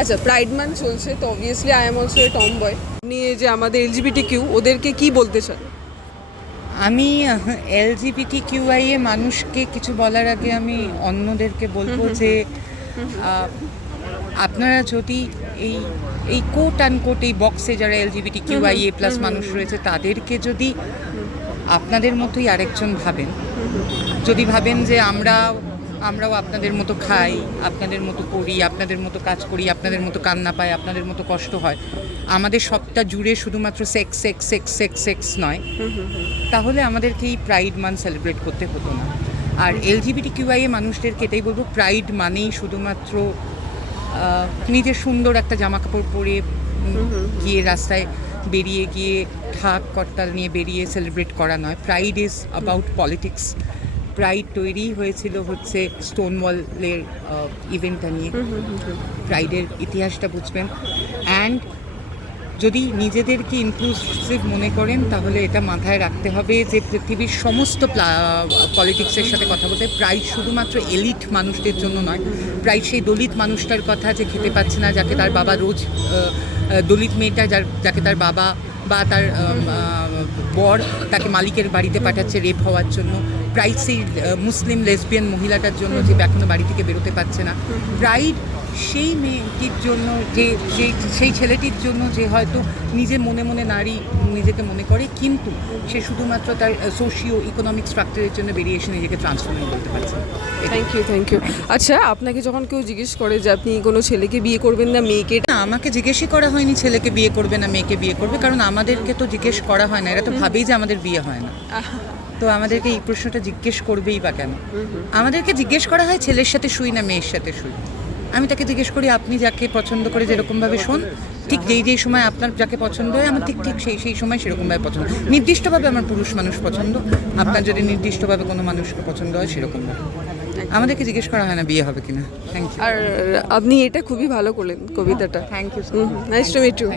আচ্ছা, pride month চলছে তো obviously I am also a tomboy. আপনি এই যে আমাদের এলজিবিটি কিউ ওদেরকে কি বলতে চান? আমি LGBTQIA মানুষকে কিছু বলার আগে আমি অন্যদেরকে বলবো যে আপনারা যদি এই এই কোট আনকোট এই বক্সে যারা LGBTQIA+ মানুষ রয়েছে তাদেরকে যদি আপনাদের মতোই আরেকজন ভাবেন, যদি ভাবেন যে আমরাও আপনাদের মতো খাই, আপনাদের মতো পড়ি, আপনাদের মতো কাজ করি, আপনাদের মতো কান্না পাই, আপনাদের মতো কষ্ট হয়, আমাদের সবটা জুড়ে শুধুমাত্র sex sex sex sex sex নয়, তাহলে আমাদেরকে এই প্রাইড মান্থ সেলিব্রেট করতে হতো না। আর LGBTQIA মানুষদেরকে এটাই বলবো, প্রাইড মানেই শুধুমাত্র নিজের সুন্দর একটা জামা কাপড় পরে গিয়ে রাস্তায় বেরিয়ে গিয়ে ঢাক করতাল নিয়ে বেরিয়ে সেলিব্রেট করা নয়। Pride is about politics. Pride তৈরি হয়েছিল হচ্ছে স্টোনওয়ালের ইভেন্টটা নিয়ে। প্রাইডের ইতিহাসটা বুঝবেন। অ্যান্ড যদি নিজেদেরকে ইনক্লুসিভ মনে করেন তাহলে এটা মাথায় রাখতে হবে যে পৃথিবীর সমস্ত পলিটিক্সের সাথে কথা বলতে প্রাইড শুধুমাত্র এলিট মানুষদের জন্য নয়। প্রাইড সেই দলিত মানুষটার কথা যে খেতে পাচ্ছে না, যাকে তার বাবা রোজ দলিত মেয়েটা যাকে তার বাবা বা তার বর তাকে মালিকের বাড়িতে পাঠাচ্ছে রেপ হওয়ার জন্য। প্রাইড সেই মুসলিম লেসবিয়ান মহিলাটার জন্য যে এখনো বাড়ি থেকে বেরোতে পারছে না। প্রাইড সেই মেয়েটির জন্য যে সেই ছেলেটির জন্য যে হয়তো নিজে মনে মনে নারী নিজেকে মনে করে, কিন্তু সে শুধুমাত্র তার সোশিও ইকোনমিক স্ট্রাকচারের জন্য বেরিয়ে এসে নিজেকে ট্রান্সফর্ম করতে পারছে। Thank you. আচ্ছা, আপনাকে যখন কেউ জিজ্ঞেস করে যে আপনি কোনো ছেলেকে বিয়ে করবেন না মেয়েকে, না, আমাকে জিজ্ঞেসই করা হয়নি ছেলেকে বিয়ে করবে না মেয়েকে বিয়ে করবে, কারণ আমাদেরকে তো জিজ্ঞেস করা হয় না। এরা তো ভাবেই যে আমাদের বিয়ে হয় না, তো আমাদেরকে এই প্রশ্নটা জিজ্ঞেস করবেই বা কেন? আমাদেরকে জিজ্ঞেস করা হয় ছেলের সাথে শুই না মেয়ের সাথে শুই। আমি তাকে জিজ্ঞেস করি আপনি যাকে পছন্দ করে যেরকমভাবে শোন, ঠিক যেই সময় আপনার যাকে পছন্দ হয় আমার ঠিক সেই সময় সেরকমভাবে পছন্দ। নির্দিষ্টভাবে আমার পুরুষ মানুষ পছন্দ, আপনার যদি নির্দিষ্টভাবে কোনো মানুষকে পছন্দ হয় সেরকমভাবে। আমাদেরকে জিজ্ঞেস করা হয় না বিয়ে হবে কিনা। Thank you. আর আপনি এটা খুবই ভালো করলেন কবিতাটা। Thank you. Nice to meet you.